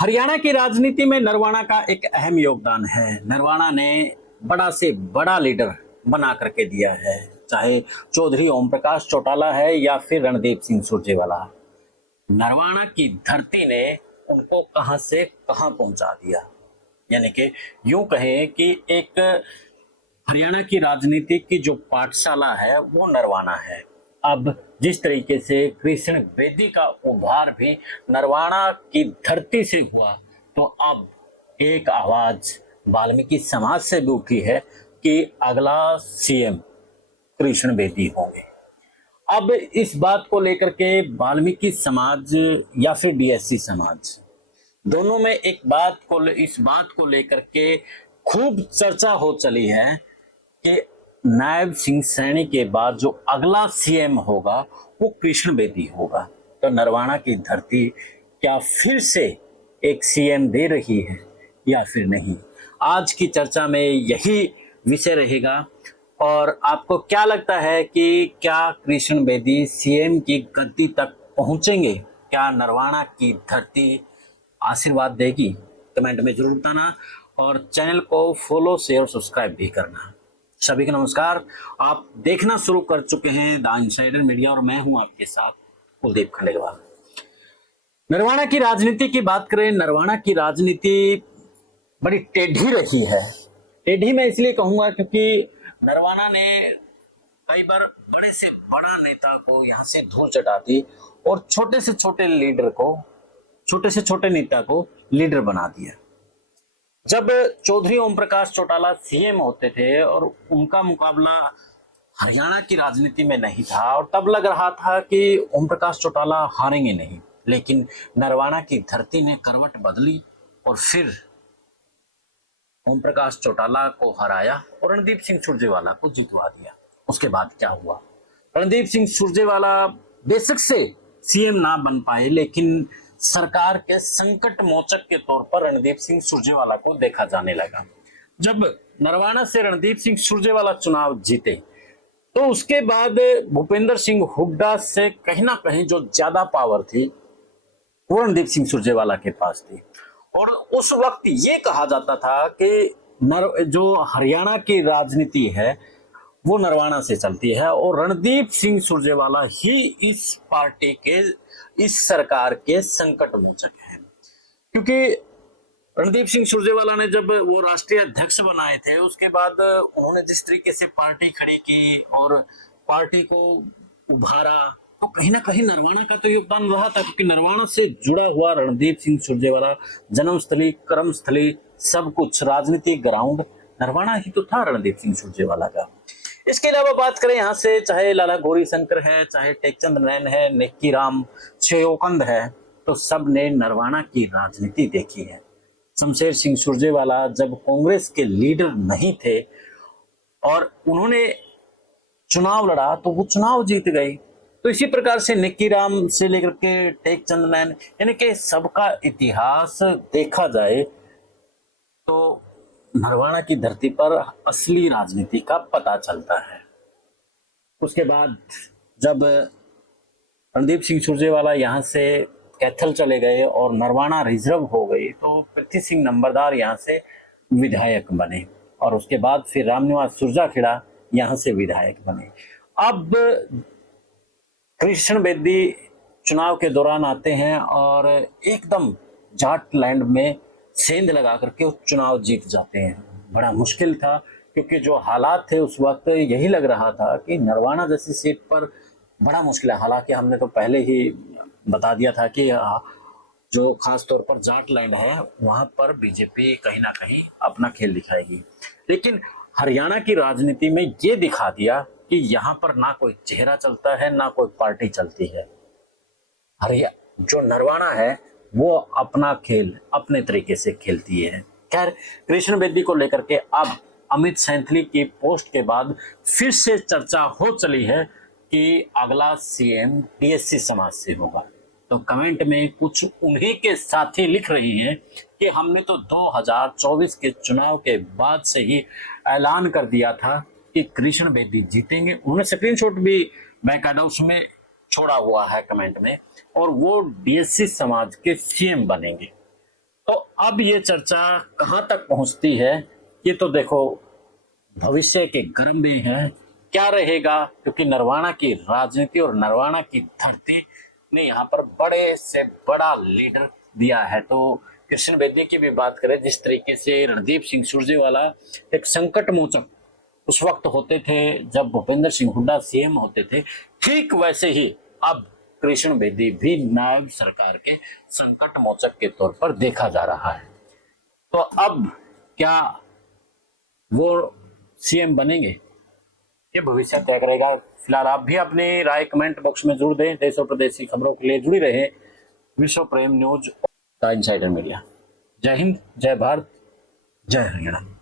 हरियाणा की राजनीति में नरवाणा का एक अहम योगदान है। नरवाणा ने बड़ा से बड़ा लीडर बना करके दिया है, चाहे चौधरी ओम प्रकाश चौटाला है या फिर रणदीप सिंह सुरजेवाला। नरवाणा की धरती ने उनको कहां से कहां पहुंचा दिया। यानी कि यूं कहे कि एक हरियाणा की राजनीति की जो पाठशाला है वो नरवाणा है। अब जिस तरीके से कृष्ण बेदी का उद्धार भी नरवाणा की धरती से हुआ, तो अब एक आवाज वाल्मीकि समाज से भी उठी है कि अगला सीएम कृष्ण बेदी होंगे। अब इस बात को लेकर के वाल्मीकि समाज या फिर डीएससी समाज दोनों में इस बात को लेकर के खूब चर्चा हो चली है कि नायब सिंह सैनी के बाद जो अगला सीएम होगा वो कृष्ण बेदी होगा। तो नरवाणा की धरती क्या फिर से एक सीएम दे रही है या फिर नहीं, आज की चर्चा में यही विषय रहेगा। और आपको क्या लगता है कि क्या कृष्ण बेदी सीएम की गद्दी तक पहुंचेंगे? क्या नरवाणा की धरती आशीर्वाद देगी? कमेंट में जरूर बताना और चैनल को फॉलो शेयर सब्सक्राइब भी करना। सभी को नमस्कार। आप देखना शुरू कर चुके हैं द इनसाइडर मीडिया और मैं हूं आपके साथ कुलदीप खंडेलवाल। नरवाणा की राजनीति की बात करें, नरवाणा की राजनीति बड़ी टेढ़ी रही है। टेढ़ी मैं इसलिए कहूंगा क्योंकि नरवाणा ने कई बार बड़े से बड़ा नेता को यहां से धूल चटा दी और छोटे से छोटे नेता को लीडर बना दिया। जब चौधरी ओम प्रकाश चौटाला सीएम होते थे और उनका मुकाबला हरियाणा की राजनीति में नहीं था और तब लग रहा था कि ओम प्रकाश चौटाला हारेंगे नहीं, लेकिन नरवाणा की धरती ने करवट बदली और फिर ओम प्रकाश चौटाला को हराया और रणदीप सिंह सुरजेवाला को जितवा दिया। उसके बाद क्या हुआ? रणदीप सिंह सुरजेवाला बेशक से सीएम ना बन पाए, लेकिन सरकार के संकट मोचक के तौर पर रणदीप सिंह सुरजेवाला को देखा जाने लगा। जब नरवाणा से रणदीप सिंह सुरजेवाला चुनाव जीते तो उसके बाद भूपेंद्र सिंह हुड्डा से कहीं ना कहीं जो ज्यादा पावर थी वो रणदीप सिंह सुरजेवाला के पास थी। और उस वक्त ये कहा जाता था कि जो हरियाणा की राजनीति है वो नरवाणा से चलती है और रणदीप सिंह सुरजेवाला ही इस सरकार के संकट मोचक हैं। क्योंकि रणदीप सिंह सुरजेवाला ने जब वो राष्ट्रीय अध्यक्ष बनाए थे उसके बाद उन्होंने जिस तरीके से पार्टी खड़ी की और पार्टी को उभारा, तो कहीं ना कहीं नरवाणा का तो योगदान रहा था, क्योंकि नरवाणा से जुड़ा हुआ रणदीप सिंह सुरजेवाला जन्मस्थली, कर्मस्थली, सब कुछ राजनीतिक ग्राउंड नरवाणा ही तो था रणदीप सिंह सुरजेवाला का। इसके अलावा बात करें यहाँ से, चाहे लाला गौरी शंकर है, चाहे टेकचंद नैन है, नेक्की राम छेओकंद है, तो सब ने नरवाणा की राजनीति देखी है। शमशेर सिंह सुरजेवाला जब कांग्रेस के लीडर नहीं थे और उन्होंने चुनाव लड़ा तो वो चुनाव जीत गए। तो इसी प्रकार से नेक्की राम से लेकर के टेकचंद नैन, यानी कि सबका इतिहास देखा जाए तो नरवाणा की धरती पर असली राजनीति का पता चलता है। उसके बाद जब रणदीप सिंह सुरजेवाला यहाँ से कैथल चले गए और नरवाणा रिजर्व हो गई तो पृथ्वी सिंह नंबरदार यहाँ से विधायक बने और उसके बाद फिर रामनिवास सुरजाखेड़ा यहाँ से विधायक बने। अब कृष्ण बेदी चुनाव के दौरान आते हैं और एकदम जाट लैंड में सेंध लगा करके वो चुनाव जीत जाते हैं। बड़ा मुश्किल था क्योंकि जो हालात थे उस वक्त यही लग रहा था कि नरवाणा जैसी सीट पर बड़ा मुश्किल है। हालांकि हमने तो पहले ही बता दिया था कि जो खास तौर पर जाट लैंड है वहां पर बीजेपी कहीं ना कहीं अपना खेल दिखाएगी, लेकिन हरियाणा की राजनीति में ये दिखा दिया कि यहाँ पर ना कोई चेहरा चलता है ना कोई पार्टी चलती है। जो नरवाणा है वो अपना खेल अपने तरीके से खेलती है। खैर, कृष्ण बेदी को लेकर के अब अमित सैंथली की पोस्ट के बाद फिर से चर्चा हो चली है कि अगला सीएम डीएससी समाज से होगा। तो कमेंट में कुछ उन्हीं के साथी लिख रही है कि हमने तो 2024 के चुनाव के बाद से ही ऐलान कर दिया था कि कृष्ण बेदी जीतेंगे। उन्होंने स्क्रीनशॉट भी बाकायदा उसमें छोड़ा हुआ है कमेंट में, और वो डीएससी समाज के सीएम बनेंगे। तो अब ये चर्चा कहां तक पहुंचती है, ये तो देखो भविष्य के गर्म में है, क्या रहेगा, क्योंकि नरवाना की राजनीति और नरवाना की धरती ने यहाँ पर बड़े से बड़ा लीडर दिया है। तो कृष्ण बेदी की भी बात करें, जिस तरीके से रणदीप सिंह सुरजेवाला एक संकट मोचक उस वक्त होते थे जब भूपेंद्र सिंह हुड्डा सीएम होते थे, ठीक वैसे ही अब कृष्ण बेदी भी नायब सरकार के संकट मोचक के तौर पर देखा जा रहा है। तो अब क्या वो सीएम बनेंगे, ये भविष्य तय करेगा। फिलहाल आप भी अपनी राय कमेंट बॉक्स में जरूर दें। देश और प्रदेश की खबरों के लिए जुड़ी रहे विश्व प्रेम न्यूज, द इनसाइडर मीडिया। जय हिंद, जय भारत, जय हरियाणा।